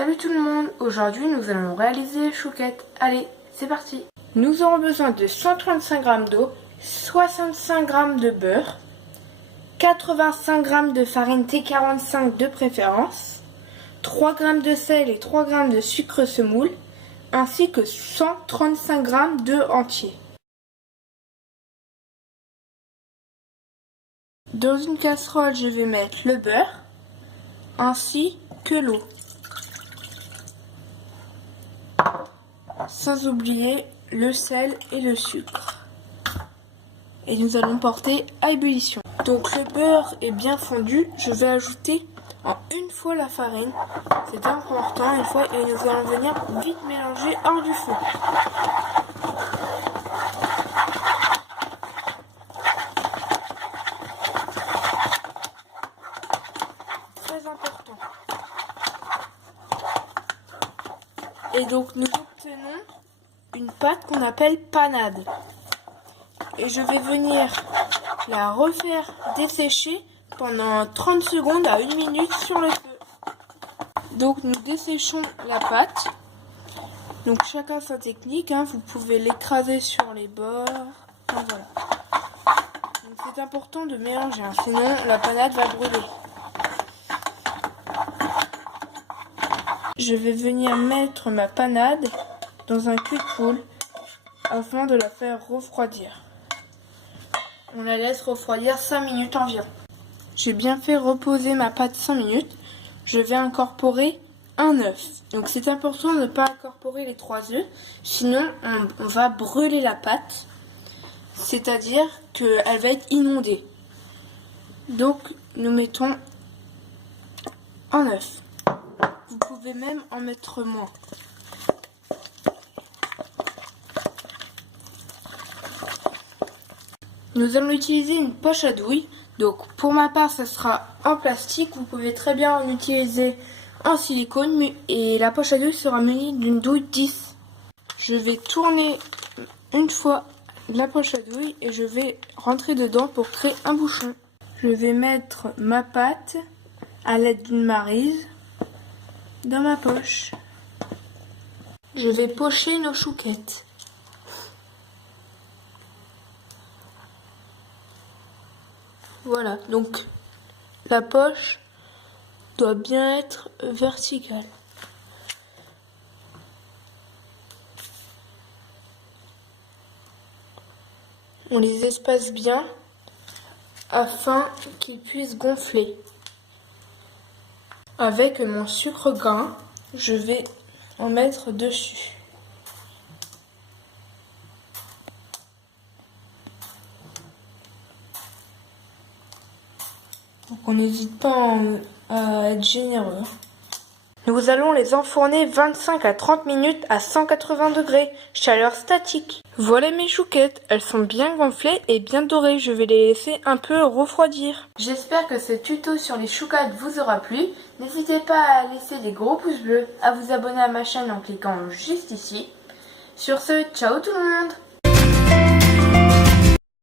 Salut tout le monde, aujourd'hui nous allons réaliser les chouquettes. Allez, c'est parti. Nous aurons besoin de 135 g d'eau, 65 g de beurre, 85 g de farine T45 de préférence, 3 g de sel et 3 g de sucre semoule, ainsi que 135 g d'œufs entiers. Dans une casserole, je vais mettre le beurre, ainsi que l'eau. Sans oublier le sel et le sucre. Et nous allons porter à ébullition. Donc le beurre est bien fondu, je vais ajouter en une fois la farine. C'est important une fois et nous allons venir vite mélanger hors du feu. Très important. Et donc nous obtenons une pâte qu'on appelle panade. Et je vais venir la refaire dessécher pendant 30 secondes à 1 minute sur le feu. Donc nous desséchons la pâte. Donc chacun sa technique, hein. Vous pouvez l'écraser sur les bords. Donc voilà. Donc c'est important de mélanger, hein, sinon la panade va brûler. Je vais venir mettre ma panade dans un cul de poule afin de la faire refroidir. On la laisse refroidir 5 minutes environ. J'ai bien fait reposer ma pâte 5 minutes. Je vais incorporer un œuf. Donc c'est important de ne pas incorporer les 3 œufs, sinon on va brûler la pâte, c'est-à-dire qu'elle va être inondée. Donc nous mettons un œuf. Vous pouvez même en mettre moins. Nous allons utiliser une poche à douille. Donc pour ma part, ça sera en plastique. Vous pouvez très bien en utiliser en silicone. Et la poche à douille sera munie d'une douille 10. Je vais tourner une fois la poche à douille et je vais rentrer dedans pour créer un bouchon. Je vais mettre ma pâte à l'aide d'une maryse dans ma poche. Je vais pocher nos chouquettes. Voilà, donc la poche doit bien être verticale. On les espace bien afin qu'ils puissent gonfler. Avec mon sucre grain, je vais en mettre dessus. Donc on n'hésite pas à être généreux. Nous allons les enfourner 25 à 30 minutes à 180 degrés, chaleur statique. Voilà mes chouquettes, elles sont bien gonflées et bien dorées, je vais les laisser un peu refroidir. J'espère que ce tuto sur les chouquettes vous aura plu. N'hésitez pas à laisser des gros pouces bleus, à vous abonner à ma chaîne en cliquant juste ici. Sur ce, ciao tout le monde!